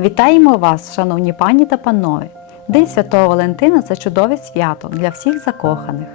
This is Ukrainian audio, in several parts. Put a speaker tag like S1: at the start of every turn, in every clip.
S1: Вітаємо вас, шановні пані та панове! День Святого Валентина це чудове свято для всіх закоханих.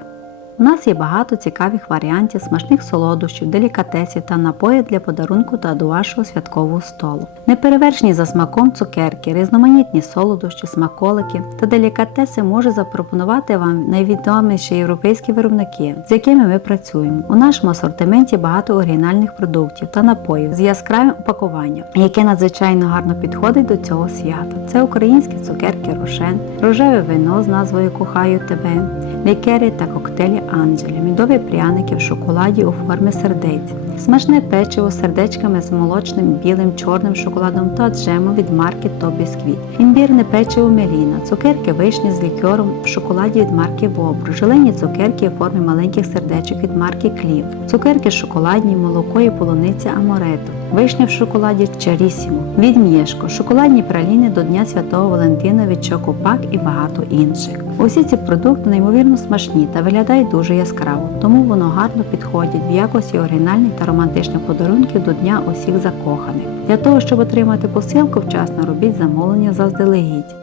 S1: У нас є багато цікавих варіантів смачних солодощів, делікатесів та напоїв для подарунку та до вашого святкового столу. Неперевершені за смаком цукерки, різноманітні солодощі, смаколики та делікатеси може запропонувати вам найвідоміші європейські виробники, з якими ми працюємо. У нашому асортименті багато оригінальних продуктів та напоїв з яскравим упакуванням, яке надзвичайно гарно підходить до цього свята. Це українські цукерки Рошен, рожеве вино з назвою Кохаю тебе, лікери та коктейлі Анджелі, мідові пряники в шоколаді у формі сердець, смачне печиво з сердечками з молочним, білим, чорним шоколадом та джемом від марки Топ Бісквіт, імбірне печиво Меліна, цукерки вишні з лікером в шоколаді від марки Бобру, желені цукерки у формі маленьких сердечок від марки Клів, цукерки шоколадні, молоко і полуниця Аморето, вишня в шоколаді Чарісімо, відм'єшко, шоколадні праліни до Дня Святого Валентина від Чокопак і багато інших. Усі ці продукти неймовірно смачні та виглядають дуже яскраво, тому воно гарно підходить в якості оригінальних та романтичних подарунків до Дня усіх закоханих. Для того, щоб отримати посилку, вчасно робіть замовлення заздалегідь.